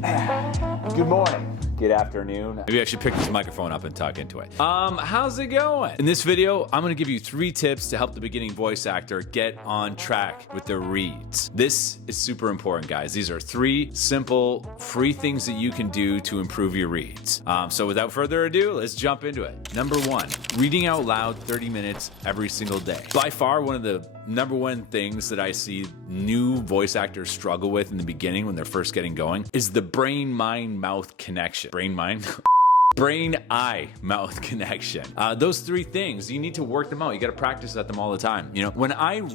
Good morning. Good afternoon. Maybe I should pick this microphone up and talk into it. How's it going? In this video, I'm gonna give you 3 tips to help the beginning voice actor get on track with their reads. This is super important, guys. These are 3 simple, free things that you can do to improve your reads. So without further ado, let's jump into it. Number 1, reading out loud 30 minutes every single day. By far, one of the number 1 things that I see new voice actors struggle with in the beginning when they're first getting going is the brain-mind-mouth connection. Brain-mind? Brain-eye-mouth connection. Those 3 things, you need to work them out. You got to practice at them all the time. You know, when I'm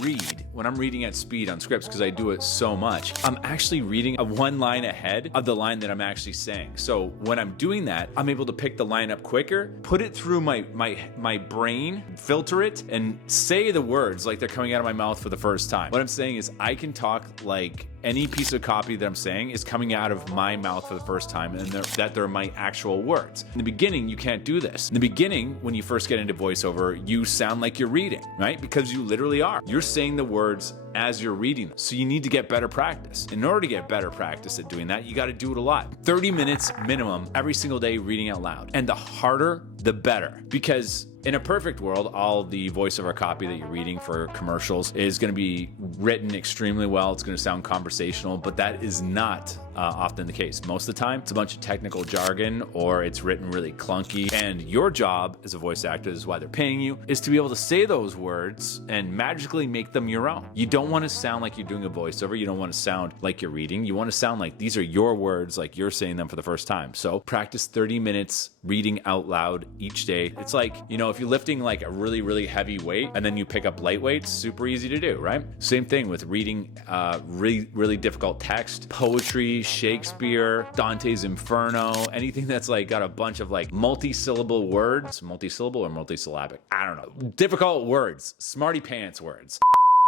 reading at speed on scripts, because I do it so much, I'm actually reading 1 line ahead of the line that I'm actually saying. So when I'm doing that, I'm able to pick the line up quicker, put it through my brain, filter it, and say the words like they're coming out of my mouth for the first time. What I'm saying is I can talk like any piece of copy that I'm saying is coming out of my mouth for the first time, and that they're my actual words. In the beginning, you can't do this. In the beginning, when you first get into voiceover, you sound like you're reading, right? Because you literally are. You're saying the words as you're reading them. So you need to get better practice. In order to get better practice at doing that, you got to do it a lot. 30 minutes minimum every single day reading out loud. And the harder, the better. Because in a perfect world, all the voiceover copy that you're reading for commercials is going to be written extremely well. It's going to sound conversational, but that is not often the case. Most of the time, it's a bunch of technical jargon or it's written really clunky. And your job as a voice actor, this is why they're paying you, is to be able to say those words and magically make them your own. You don't want to sound like you're doing a voiceover. You don't want to sound like you're reading. You want to sound like these are your words, like you're saying them for the first time. So practice 30 minutes reading out loud each day. It's like, you know, if you're lifting like a really, really heavy weight and then you pick up light weights, super easy to do, right? Same thing with reading really, really difficult text, poetry, Shakespeare, Dante's Inferno, anything that's like got a bunch of like multi-syllable words, multi-syllable or multi-syllabic, I don't know, difficult words, smarty pants words.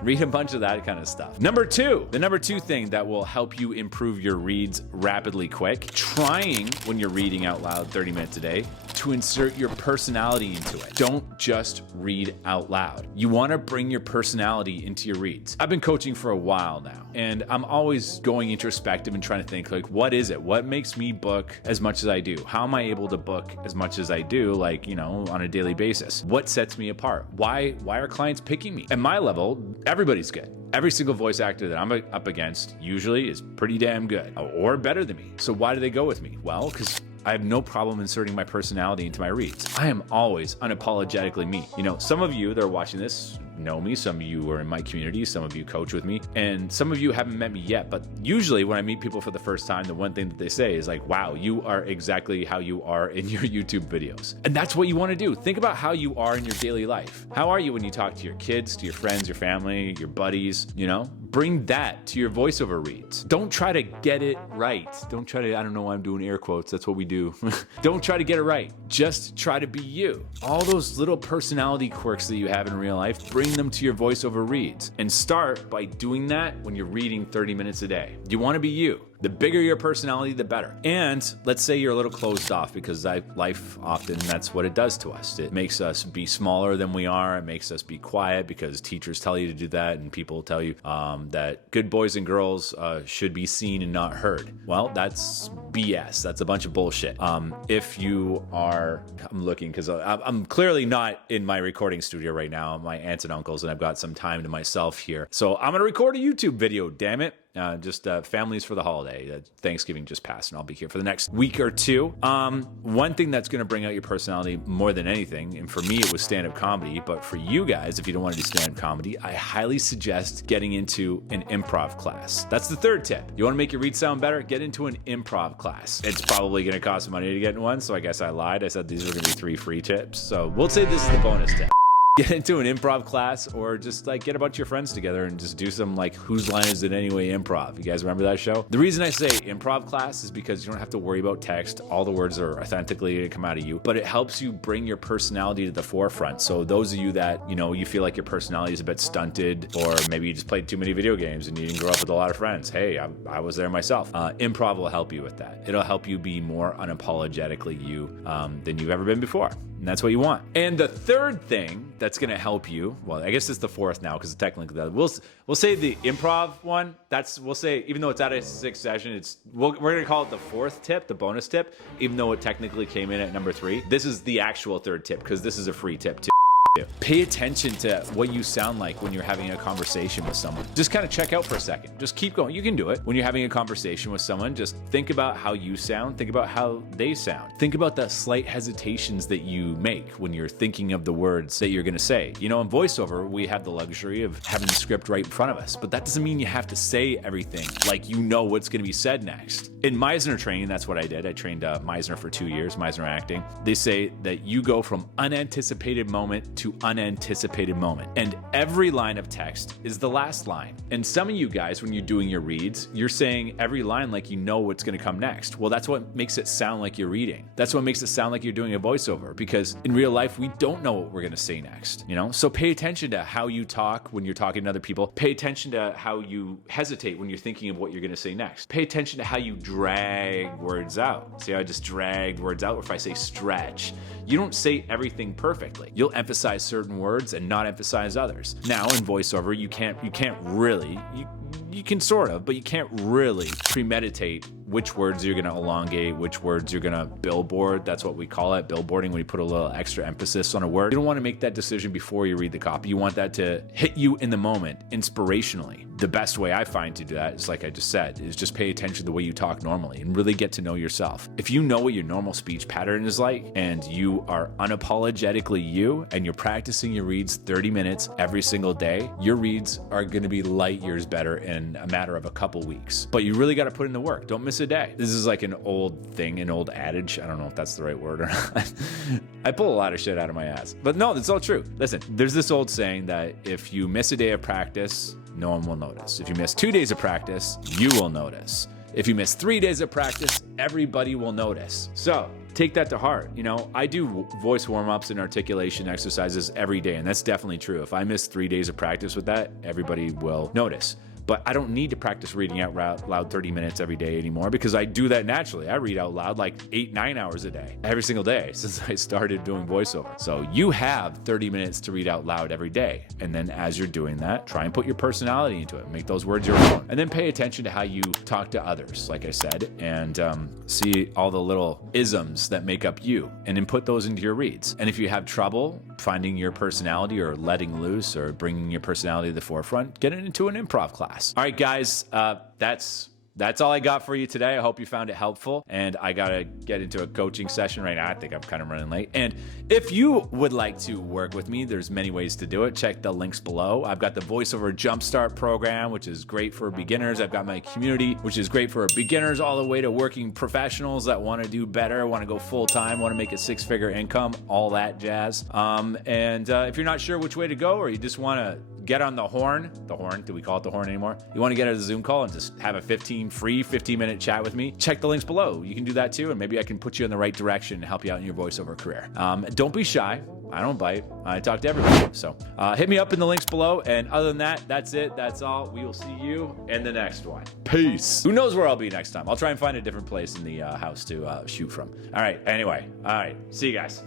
Read a bunch of that kind of stuff. Number 2, the number 2 thing that will help you improve your reads rapidly quick, trying when you're reading out loud 30 minutes a day to insert your personality into it. Don't just read out loud. You want to bring your personality into your reads. I've been coaching for a while now, and I'm always going introspective and trying to think like, what is it? What makes me book as much as I do? How am I able to book as much as I do, like, you know, on a daily basis? What sets me apart? Why are clients picking me? At my level, everybody's good. Every single voice actor that I'm up against usually is pretty damn good or better than me. So why do they go with me? Well, because I have no problem inserting my personality into my reads. I am always unapologetically me. You know, some of you that are watching this know me, some of you are in my community, some of you coach with me, and some of you haven't met me yet, but usually when I meet people for the first time, the one thing that they say is like, wow, you are exactly how you are in your YouTube videos. And that's what you want to do. Think about how you are in your daily life. How are you when you talk to your kids, to your friends, your family, your buddies, you know? Bring that to your voiceover reads. Don't try to get it right. Don't try to, I don't know why I'm doing air quotes, that's what we do. Don't try to get it right. Just try to be you. All those little personality quirks that you have in real life, bring them to your voiceover reads. And start by doing that when you're reading 30 minutes a day. You want to be you. The bigger your personality, the better. And let's say you're a little closed off, because life often, that's what it does to us. It makes us be smaller than we are. It makes us be quiet because teachers tell you to do that, and people tell you that good boys and girls should be seen and not heard. Well, that's BS. That's a bunch of bullshit. If you are, I'm looking because I'm clearly not in my recording studio right now, my aunts and uncles, and I've got some time to myself here. So I'm going to record a YouTube video, damn it. Just families for the holiday. Thanksgiving just passed, and I'll be here for the next week or 2. One thing that's going to bring out your personality more than anything, and for me it was stand-up comedy, but for you guys, if you don't want to do stand-up comedy, I highly suggest getting into an improv class. That's the 3rd tip. You want to make your read sound better? Get into an improv class. It's probably going to cost money to get in one, so I guess I lied. I said these were going to be 3 free tips. So we'll say this is the bonus tip. Get into an improv class, or just like get a bunch of your friends together and just do some like Whose Line Is It Anyway improv. You guys remember that show? The reason I say improv class is because you don't have to worry about text. All the words are authentically going to come out of you, but it helps you bring your personality to the forefront. So those of you that, you know, you feel like your personality is a bit stunted, or maybe you just played too many video games and you didn't grow up with a lot of friends. Hey, I was there myself. Improv will help you with that. It'll help you be more unapologetically you than you've ever been before. And that's what you want. And the third thing that's going to help you, well, I guess it's the fourth now because technically we'll say the improv one. We'll say, even though it's out of 6th session, we're going to call it the fourth tip, the bonus tip, even though it technically came in at number 3. This is the actual third tip because this is a free tip too. Pay attention to what you sound like when you're having a conversation with someone. Just kind of check out for a second. Just keep going. You can do it. When you're having a conversation with someone, just think about how you sound. Think about how they sound. Think about the slight hesitations that you make when you're thinking of the words that you're going to say. You know, in voiceover, we have the luxury of having the script right in front of us, but that doesn't mean you have to say everything like you know what's going to be said next. In Meisner training, that's what I did. I trained Meisner for 2 years, Meisner acting. They say that you go from unanticipated moment to unanticipated moment. And every line of text is the last line. And some of you guys, when you're doing your reads, you're saying every line like you know what's going to come next. Well, that's what makes it sound like you're reading. That's what makes it sound like you're doing a voiceover, because in real life, we don't know what we're going to say next, you know? So pay attention to how you talk when you're talking to other people. Pay attention to how you hesitate when you're thinking of what you're going to say next. Pay attention to how you drag words out. See how I just dragged words out? Or if I say stretch, you don't say everything perfectly. You'll emphasize certain words and not emphasize others. Now in voiceover, you can sort of, but you can't really premeditate which words you're going to elongate, which words you're going to billboard. That's what we call it, billboarding, when you put a little extra emphasis on a word. You don't want to make that decision before you read the copy. You want that to hit you in the moment, inspirationally. The best way I find to do that is, like I just said, is just pay attention to the way you talk normally and really get to know yourself. If you know what your normal speech pattern is like, and you are unapologetically you, and you're practicing your reads 30 minutes every single day, your reads are going to be light years better in a matter of a couple weeks. But you really got to put in the work. Don't miss a day. This is like an old thing, an old adage. I don't know if that's the right word or not. I pull a lot of shit out of my ass. But no, that's all true. Listen, there's this old saying that if you miss a day of practice, no one will notice. If you miss 2 days of practice, you will notice. If you miss 3 days of practice, everybody will notice. So take that to heart. You know, I do voice warm-ups and articulation exercises every day, and that's definitely true. If I miss 3 days of practice with that, everybody will notice. But I don't need to practice reading out loud 30 minutes every day anymore, because I do that naturally. I read out loud like 8-9 hours a day, every single day since I started doing voiceover. So you have 30 minutes to read out loud every day. And then as you're doing that, try and put your personality into it. Make those words your own. And then pay attention to how you talk to others, like I said, and see all the little isms that make up you, and then put those into your reads. And if you have trouble finding your personality or letting loose or bringing your personality to the forefront, get into an improv class. All right, guys, that's all I got for you today. I hope you found it helpful. And I got to get into a coaching session right now. I think I'm kind of running late. And if you would like to work with me, there's many ways to do it. Check the links below. I've got the VoiceOver Jumpstart program, which is great for beginners. I've got my community, which is great for beginners all the way to working professionals that want to do better, want to go full time, want to make a 6-figure income, all that jazz. If you're not sure which way to go, or you just want to get on the horn, do we call it the horn anymore? You want to get a Zoom call and just have a free 15-minute chat with me? Check the links below. You can do that too, and maybe I can put you in the right direction and help you out in your voiceover career. Don't be shy. I don't bite. I talk to everybody. So hit me up in the links below. And other than that, that's it. That's all. We will see you in the next one. Peace. Who knows where I'll be next time? I'll try and find a different place in the house to shoot from. All right. Anyway. All right. See you guys.